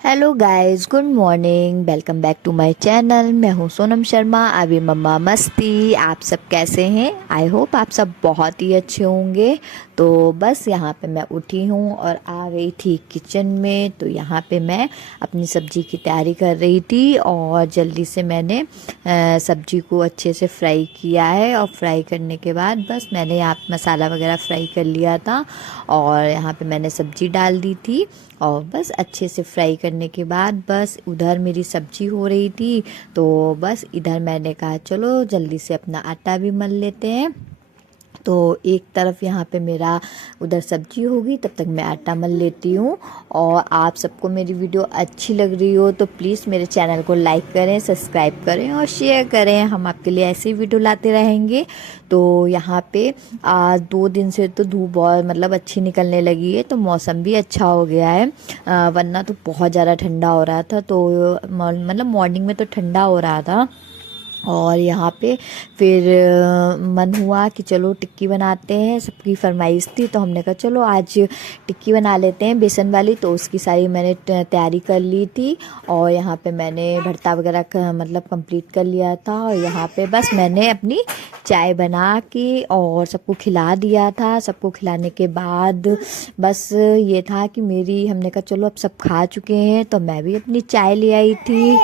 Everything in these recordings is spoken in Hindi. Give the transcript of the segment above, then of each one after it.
Hello guys, good morning. Welcome back to my channel. मैं हूं सोनम शर्मा, अभी मम्मा मस्ती। आप सब कैसे हैं? आई होप आप सब बहुत ही अच्छे होंगे। तो बस यहाँ पे मैं उठी हूँ और आ गई थी किचन में। तो यहाँ पे मैं अपनी सब्जी की तैयारी कर रही थी और जल्दी से मैंने सब्जी को अच्छे से फ्राई किया है। और फ्राई करने के बाद बस मैंने यहाँ पे मसाला वगैरह फ्राई कर लिया था और यहाँ पे मैंने सब्जी डाल दी थी। और बस अच्छे से फ्राई करने के बाद बस उधर मेरी सब्जी हो रही थी। तो बस इधर मैंने कहा चलो जल्दी से अपना आटा भी मल लेते हैं। तो एक तरफ यहाँ पे मेरा उधर सब्जी होगी, तब तक मैं आटा मल लेती हूँ। और आप सबको मेरी वीडियो अच्छी लग रही हो तो प्लीज़ मेरे चैनल को लाइक करें, सब्सक्राइब करें और शेयर करें। हम आपके लिए ऐसे ही वीडियो लाते रहेंगे। तो यहाँ पे आज 2 दिन से तो धूप बहुत अच्छी निकलने लगी है, तो मौसम भी अच्छा हो गया है। वरना तो बहुत ज़्यादा ठंडा हो रहा था। तो मॉर्निंग में तो ठंडा हो रहा था। और यहाँ पे फिर मन हुआ कि चलो टिक्की बनाते हैं। सबकी फरमाइश थी तो हमने कहा चलो आज टिक्की बना लेते हैं बेसन वाली। तो उसकी सारी मैंने तैयारी कर ली थी। और यहाँ पे मैंने भरता वगैरह कंप्लीट कर लिया था। और यहाँ पे बस मैंने अपनी चाय बना के और सबको खिला दिया था। सबको खिलाने के बाद बस ये था कि हमने कहा चलो अब सब खा चुके हैं तो मैं भी अपनी चाय ले आई थी।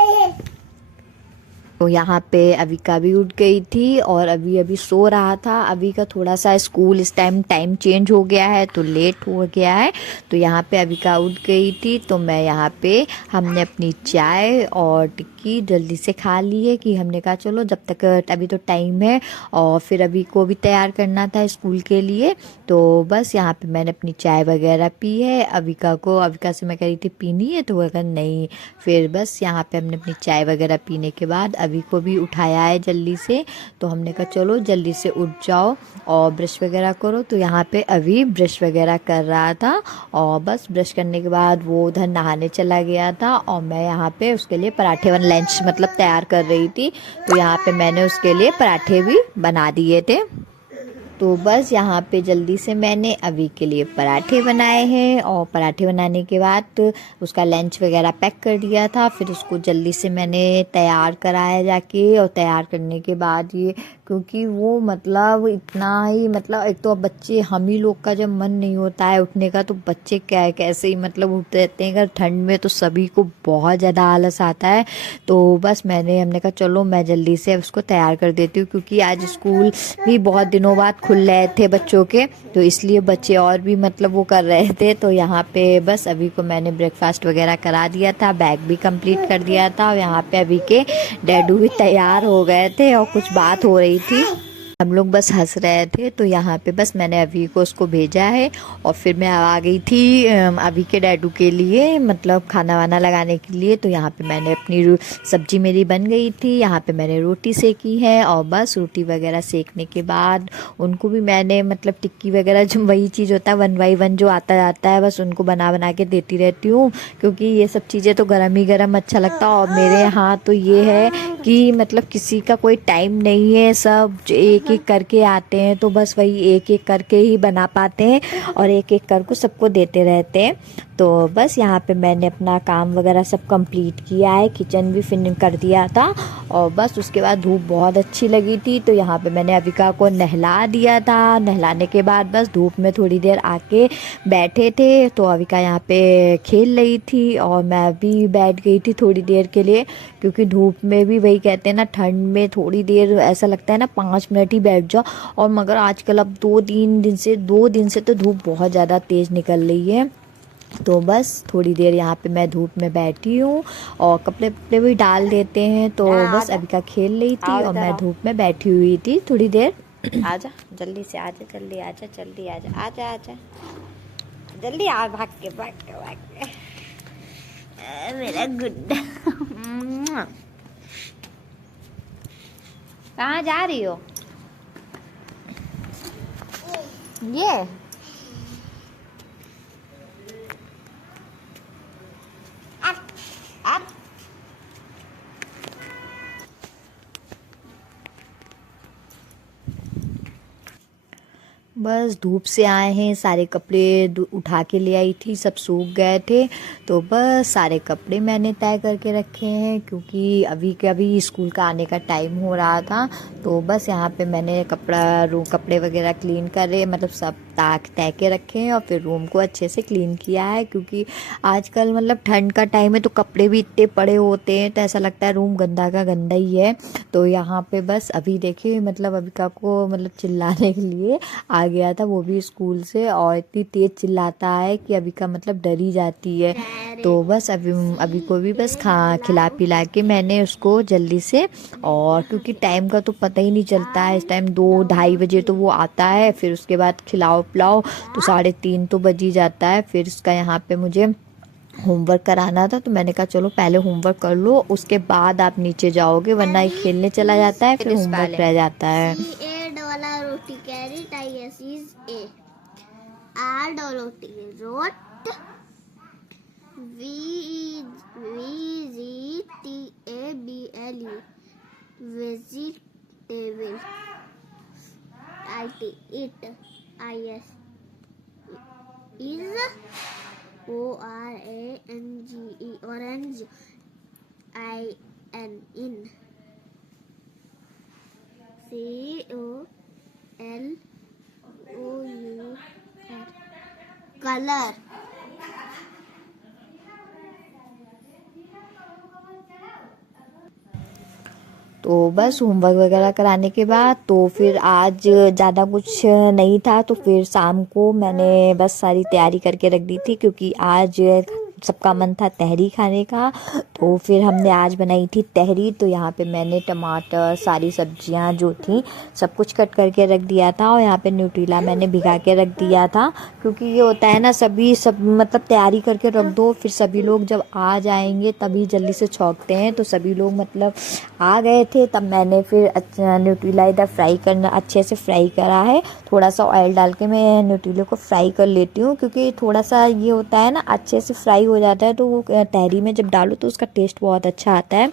तो यहाँ पे अविका भी उठ गई थी और अभी अभी सो रहा था। अभी का थोड़ा सा स्कूल इस टाइम चेंज हो गया है तो लेट हो गया है। तो यहाँ पे अविका उठ गई थी तो मैं यहाँ पे हमने अपनी चाय और टिक्की जल्दी से खा ली है कि हमने कहा चलो जब तक अभी तो टाइम है। और फिर अभी को भी तैयार करना था स्कूल के लिए। तो बस यहाँ पे मैंने अपनी चाय वगैरह पी है। अविका से मैं कह रही थी पीनी है तो वो कहा नहीं। फिर बस यहाँ पे हमने अपनी चाय वगैरह पीने के बाद अभी को भी उठाया है जल्दी से। तो हमने कहा चलो जल्दी से उठ जाओ और ब्रश वगैरह करो। तो यहाँ पे अभी ब्रश वगैरह कर रहा था और बस ब्रश करने के बाद वो उधर नहाने चला गया था। और मैं यहाँ पे उसके लिए पराठे लंच तैयार कर रही थी। तो यहाँ पे मैंने उसके लिए पराठे भी बना दिए थे। तो बस यहाँ पे जल्दी से मैंने अभी के लिए पराठे बनाए हैं। और पराठे बनाने के बाद तो उसका लंच वगैरह पैक कर दिया था। फिर उसको जल्दी से मैंने तैयार कराया जाके। और तैयार करने के बाद ये क्योंकि वो इतना ही एक तो अब बच्चे हम ही लोग का जब मन नहीं होता है उठने का तो बच्चे क्या है कैसे ही उठते रहते हैं। अगर ठंड में तो सभी को बहुत ज़्यादा आलस आता है। तो बस हमने कहा चलो मैं जल्दी से उसको तैयार कर देती हूँ क्योंकि आज स्कूल भी बहुत दिनों बाद खुल रहे थे बच्चों के। तो इसलिए बच्चे और भी वो कर रहे थे। तो यहाँ पे बस अभी को मैंने ब्रेकफास्ट वगैरह करा दिया था, बैग भी कंप्लीट कर दिया था। और यहाँ पे अभी के डैडू भी तैयार हो गए थे और कुछ बात हो रही थी। हम लोग बस हंस रहे थे। तो यहाँ पे बस मैंने अभी को उसको भेजा है। और फिर मैं आ गई थी अभी के डैडू के लिए खाना वाना लगाने के लिए। तो यहाँ पे मैंने अपनी सब्जी मेरी बन गई थी। यहाँ पे मैंने रोटी सेकी है। और बस रोटी वगैरह सेकने के बाद उनको भी मैंने टिक्की वगैरह जो वही चीज़ होता है 1 बाई 1 जो आता जाता है बस उनको बना बना के देती रहती हूँ। क्योंकि ये सब चीज़ें तो गर्म ही गर्म अच्छा लगता है। और मेरे यहाँ तो ये है कि किसी का कोई टाइम नहीं है, सब एक एक करके आते हैं तो बस वही एक एक करके ही बना पाते हैं और एक एक करके सबको देते रहते हैं। तो बस यहाँ पे मैंने अपना काम वगैरह सब कंप्लीट किया है, किचन भी फिनिश कर दिया था। और बस उसके बाद धूप बहुत अच्छी लगी थी तो यहाँ पे मैंने अविका को नहला दिया था। नहलाने के बाद बस धूप में थोड़ी देर आके बैठे थे। तो अविका यहाँ पे खेल रही थी और मैं भी बैठ गई थी थोड़ी देर के लिए। क्योंकि धूप में भी वही कहते हैं ना, ठंड में थोड़ी देर ऐसा लगता है ना 5 मिनट ही बैठ जाओ। और मगर आजकल अब 2 दिन से तो धूप बहुत ज़्यादा तेज़ निकल रही है। तो बस थोड़ी देर यहाँ पे मैं धूप में बैठी हूँ और कपड़े वपड़े भी डाल देते हैं। तो बस अबिका खेल रही थी और मैं धूप में बैठी हुई थी थोड़ी देर। आजा जल्दी से, आजा जल्दी, आजा जल्दी, आजा आजा आजा जल्दी आ, भाग के भाग के भाग के मेरा गुड्डा। कहाँ जा रही हो? ये अब बस धूप से आए हैं, सारे कपड़े उठा के ले आई थी, सब सूख गए थे। तो बस सारे कपड़े मैंने तय करके रखे हैं क्योंकि अभी के अभी स्कूल का आने का टाइम हो रहा था। तो बस यहाँ पे मैंने कपड़े वगैरह क्लीन करे, मतलब सब ताक तय के रखे हैं और फिर रूम को अच्छे से क्लीन किया है क्योंकि आजकल मतलब ठंड का टाइम है तो कपड़े भी इतने पड़े होते हैं तो ऐसा लगता है रूम गंदा का गंदा ही है। तो यहाँ पे बस अभी देखिए मतलब अभिका को मतलब चिल्लाने के लिए आ गया था, वो भी स्कूल से, और इतनी तेज चिल्लाता है कि अभिका मतलब डरी जाती है। तो बस अभी को भी बस खिला पिला के मैंने उसको जल्दी से, और क्योंकि टाइम का तो पता ही नहीं चलता है, इस टाइम 2-2:30 बजे तो वो आता है, फिर उसके बाद खिलाओ पिलाओ तो 3:30 तो बज ही जाता है। फिर इसका यहाँ पे मुझे होमवर्क कराना था तो मैंने कहा चलो पहले होमवर्क कर लो, उसके बाद आप नीचे जाओगे, वरना ये खेलने चला जाता है फिर होमवर्क रह जाता है। वाला रोटी कैरी टाइस इज ए आर रोटी रोट V G T A B L E vegetable I T it I S is O R A N G E orange I N in C O L O U R colour. तो बस होमवर्क वगैरह कराने के बाद तो फिर आज ज़्यादा कुछ नहीं था, तो फिर शाम को मैंने बस सारी तैयारी करके रख दी थी क्योंकि आज सबका मन था तहरी खाने का। तो फिर हमने आज बनाई थी तहरी। तो यहाँ पे मैंने टमाटर, सारी सब्जियाँ जो थी सब कुछ कट करके रख दिया था, और यहाँ पे न्यूट्रीला मैंने भिगा के रख दिया था क्योंकि ये होता है ना सब मतलब तैयारी करके रख दो, फिर सभी लोग जब आ जाएंगे तभी जल्दी से छौंकते हैं। तो सभी लोग मतलब आ गए थे तब मैंने फिर न्यूट्रीला इधर फ्राई करना अच्छे से फ्राई करा है। थोड़ा सा ऑयल डाल के मैं न्यूट्रीला को फ्राई कर लेती हूँ क्योंकि थोड़ा सा ये होता है ना अच्छे से फ्राई हो जाता है तो वो तहरी में जब डालो तो उसका टेस्ट बहुत अच्छा आता है।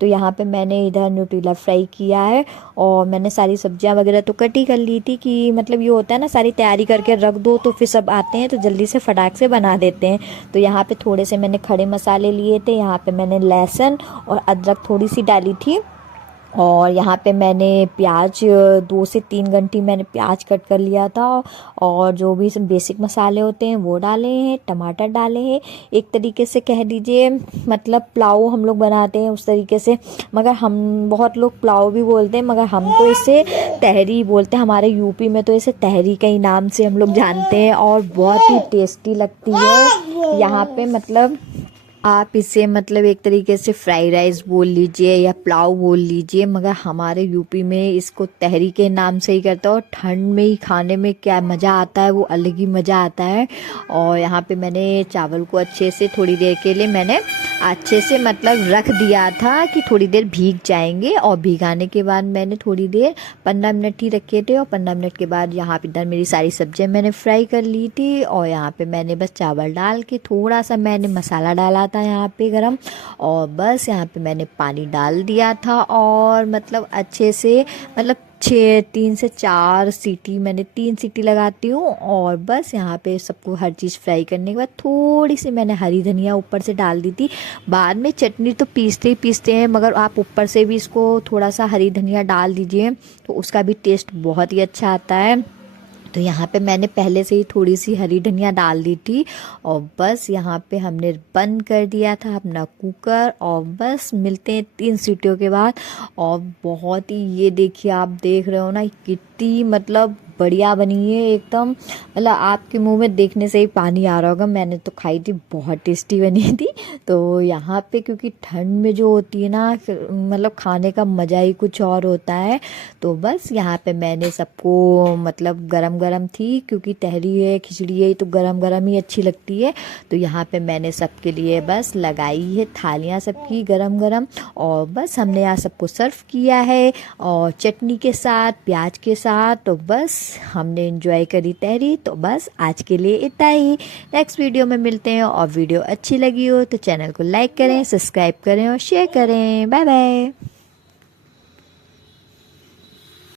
तो यहाँ पे मैंने इधर न्यूट्रीला फ्राई किया है और मैंने सारी सब्जियां वगैरह तो कट ही कर ली थी कि मतलब ये होता है ना सारी तैयारी करके रख दो तो फिर सब आते हैं तो जल्दी से फटाक से बना देते हैं। तो यहाँ पे थोड़े से मैंने खड़े मसाले लिए थे, यहाँ पे मैंने लहसुन और अदरक थोड़ी सी डाली थी, और यहाँ पे मैंने प्याज 2 से 3 घंटी मैंने प्याज कट कर लिया था, और जो भी बेसिक मसाले होते हैं वो डाले हैं, टमाटर डाले हैं। एक तरीके से कह दीजिए मतलब पुलाव हम लोग बनाते हैं उस तरीके से, मगर हम बहुत लोग पुलाव भी बोलते हैं मगर हम तो इसे तहरी बोलते हैं। हमारे यूपी में तो इसे तहरी के ही नाम से हम लोग जानते हैं और बहुत ही टेस्टी लगती है। यहाँ पे मतलब आप इसे मतलब एक तरीके से फ्राइड राइस बोल लीजिए या पुलाव बोल लीजिए, मगर हमारे यूपी में इसको तहरी के नाम से ही करता है। और ठंड में ही खाने में क्या मज़ा आता है वो अलग ही मज़ा आता है। और यहाँ पे मैंने चावल को अच्छे से थोड़ी देर के लिए मैंने अच्छे से मतलब रख दिया था कि थोड़ी देर भीग जाएंगे, और भीगाने के बाद मैंने थोड़ी देर 15 मिनट ही रखे थे, और 15 मिनट के बाद यहाँ पे इधर मेरी सारी सब्जियाँ मैंने फ्राई कर ली थी। और यहाँ पे मैंने बस चावल डाल के थोड़ा सा मैंने मसाला डाला था यहाँ पे गरम, और बस यहाँ पे मैंने पानी डाल दिया था, और मतलब अच्छे से मतलब 3 से 4 सीटी मैंने 3 सीटी लगाती हूँ। और बस यहाँ पे सबको हर चीज़ फ्राई करने के बाद थोड़ी सी मैंने हरी धनिया ऊपर से डाल दी थी। बाद में चटनी तो पीसते ही पीसते हैं, मगर आप ऊपर से भी इसको थोड़ा सा हरी धनिया डाल दीजिए तो उसका भी टेस्ट बहुत ही अच्छा आता है। तो यहाँ पे मैंने पहले से ही थोड़ी सी हरी धनिया डाल दी थी, और बस यहाँ पे हमने बंद कर दिया था अपना कुकर, और बस मिलते हैं 3 सीटियों के बाद। और बहुत ही ये देखिए आप देख रहे हो ना कितनी मतलब बढ़िया बनी है एकदम, मतलब आपके मुंह में देखने से ही पानी आ रहा होगा। मैंने तो खाई थी, बहुत टेस्टी बनी थी। तो यहाँ पे क्योंकि ठंड में जो होती है ना मतलब खाने का मज़ा ही कुछ और होता है। तो बस यहाँ पे मैंने सबको मतलब गरम गरम थी क्योंकि तहरी है खिचड़ी है तो गरम गरम ही अच्छी लगती है। तो यहाँ पे मैंने सबके लिए बस लगाई है थालियाँ सबकी गरम गरम, और बस हमने यहाँ सबको सर्व किया है और चटनी के साथ प्याज के साथ। तो बस हमने एंजॉय करी तहरी। तो बस आज के लिए इतना ही, नेक्स्ट वीडियो में मिलते हैं। और वीडियो अच्छी लगी हो तो चैनल को लाइक करें, सब्सक्राइब करें और शेयर करें। Bye bye.